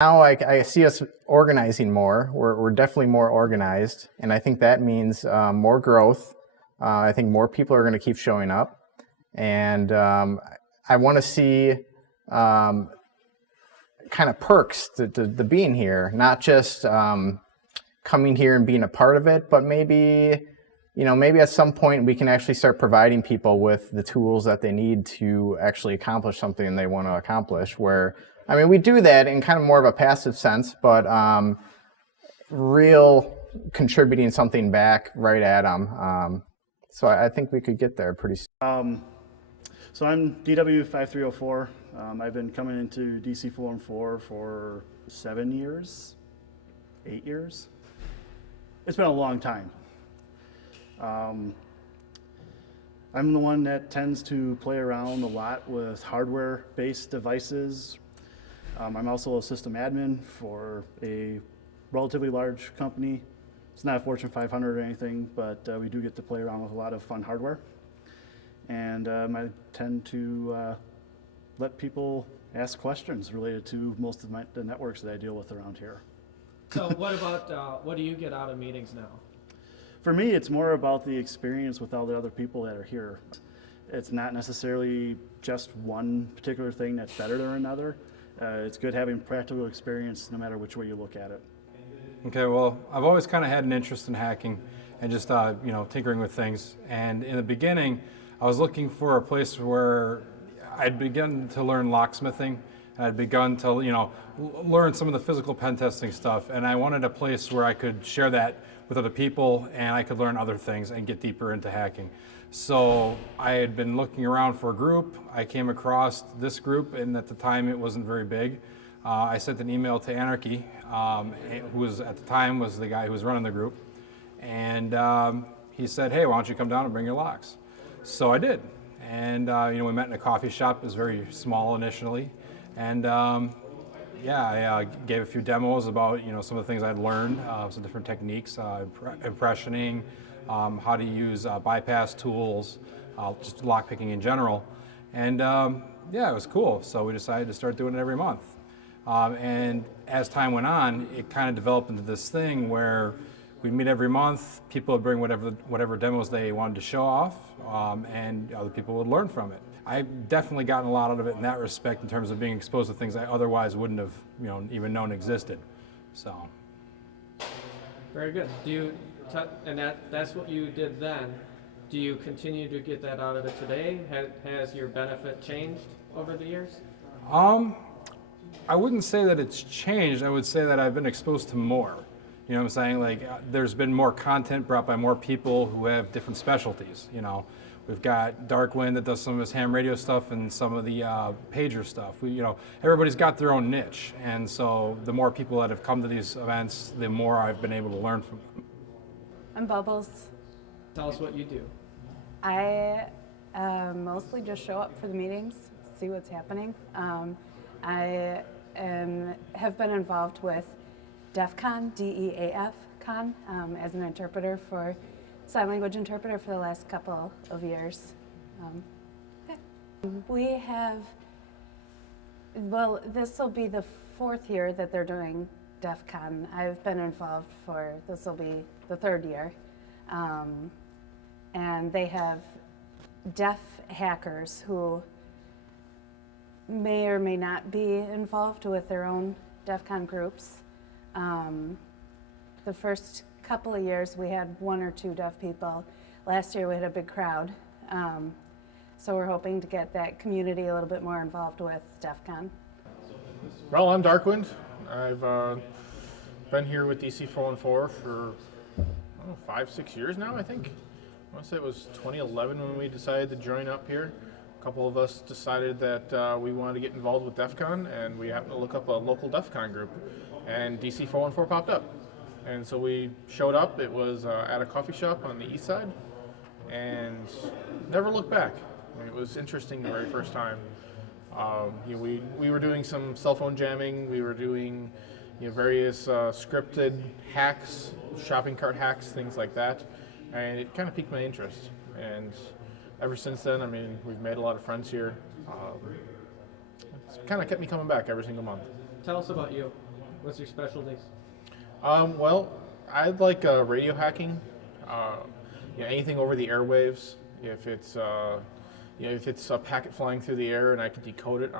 Now I see us organizing more. We're definitely more organized, and I think that means more growth. I think more people are going to keep showing up, and I want to see kind of perks to being here, not just coming here and being a part of it, but maybe at some point we can actually start providing people with the tools that they need to actually accomplish something they want to accomplish. Where, I mean, we do that in kind of more of a passive sense, but real contributing something back right at them. So I think we could get there pretty soon. So I'm DW5304. I've been coming into DC 414 for 7 years, 8 years. It's been a long time. I'm the one that tends to play around a lot with hardware-based devices. I'm also a system admin for a relatively large company. It's not a Fortune 500 or anything, but we do get to play around with a lot of fun hardware. And I tend to let people ask questions related to most of the networks that I deal with around here. So what about, what do you get out of meetings now? For me, it's more about the experience with all the other people that are here. It's not necessarily just one particular thing that's better than another. It's good having practical experience no matter which way you look at it. Okay, well, I've always kind of had an interest in hacking and just tinkering with things. And in the beginning, I was looking for a place where I'd begun to learn locksmithing, and I'd begun to learn some of the physical pen testing stuff. And I wanted a place where I could share that with other people, and I could learn other things and get deeper into hacking. So I had been looking around for a group. I came across this group, and at the time it wasn't very big. I sent an email to Anarchy, who was at the time was the guy who was running the group, and he said, "Hey, why don't you come down and bring your locks?" So I did, and we met in a coffee shop. It was very small initially, and I gave a few demos about some of the things I'd learned, some different techniques, impressioning, how to use bypass tools, just lockpicking in general, and it was cool. So we decided to start doing it every month. And as time went on, it kind of developed into this thing where we'd meet every month, people would bring whatever demos they wanted to show off, and other people would learn from it. I've definitely gotten a lot out of it in that respect in terms of being exposed to things I otherwise wouldn't have even known existed. So. Very good. That's what you did then. Do you continue to get that out of it today? Has your benefit changed over the years? I wouldn't say that it's changed. I would say that I've been exposed to more. You know what I'm saying? Like, there's been more content brought by more people who have different specialties. We've got Darkwind that does some of his ham radio stuff and some of the pager stuff. Everybody's got their own niche, and so the more people that have come to these events, the more I've been able to learn from them. I'm Bubbles. Tell us what you do. I mostly just show up for the meetings, see what's happening. I have been involved with DEF CON, DEAF Con, as an interpreter sign language interpreter for the last couple of years. We have, this will be the 4th year that they're doing DEF CON. I've been involved this will be the 3rd year. And they have deaf hackers who may or may not be involved with their own DEF CON groups. The first couple of years we had 1 or 2 deaf people. Last year we had a big crowd. So we're hoping to get that community a little bit more involved with DEF CON. Well, I'm Darkwind. I've been here with DC 414 for 5-6 years now, I think. I want to say it was 2011 when we decided to join up here. A couple of us decided that we wanted to get involved with DEF CON, and we happened to look up a local DEF CON group, and DC 414 popped up. And so we showed up. It was at a coffee shop on the east side, and never looked back. It was interesting the very first time. We were doing some cell phone jamming. We were doing various scripted hacks, shopping cart hacks, things like that, and it kind of piqued my interest. And ever since then, we've made a lot of friends here. It's kind of kept me coming back every single month. Tell us about you. What's your specialties? Well, I'd like radio hacking. Anything over the airwaves. If it's if it's a packet flying through the air and I can decode it,